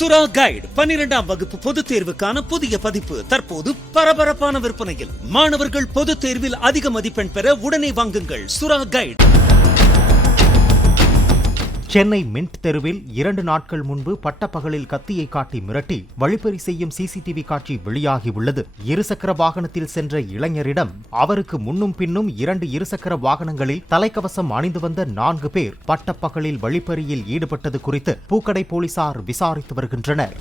சுறா கைடு 12ஆம் வகுப்பு பொதுத் தேர்வுக்கான புதிய பதிப்பு தற்போது பரபரப்பான விற்பனையில். மாணவர்கள் பொதுத் தேர்வில் அதிக மதிப்பெண் பெற உடனே வாங்குங்கள் சுறா கைடு. சென்னை மின்ட் தெருவில் 2 நாட்கள் முன்பு பட்டப்பகலில் கத்தியை காட்டி மிரட்டி வழிப்பறி செய்யும் சிசிடிவி காட்சி வெளியாகியுள்ளது. இருசக்கர வாகனத்தில் சென்ற இளைஞரிடம் அவருக்கு முன்னும் பின்னும் 2 இருசக்கர வாகனங்களில் தலைக்கவசம் அணிந்து வந்த 4 பேர் பட்டப்பகலில் வழிப்பறியில் ஈடுபட்டது குறித்து பூக்கடை போலீசார் விசாரித்து வருகின்றனர்.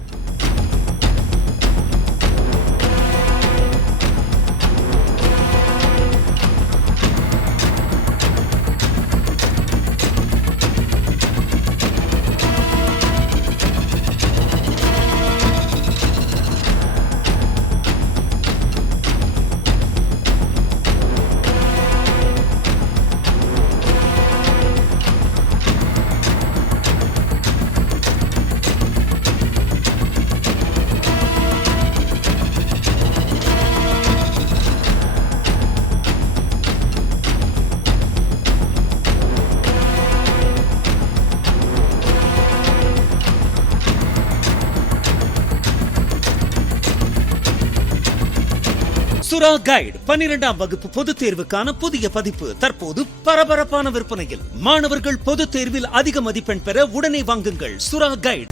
சுறா கைடு 12ஆம் வகுப்பு பொதுத் தேர்வுக்கான புதிய பதிப்பு தற்போது பரபரப்பான விற்பனையில். மாணவர்கள் பொதுத் தேர்வில் அதிக மதிப்பெண் பெற உடனே வாங்குங்கள் சுறா கைடு.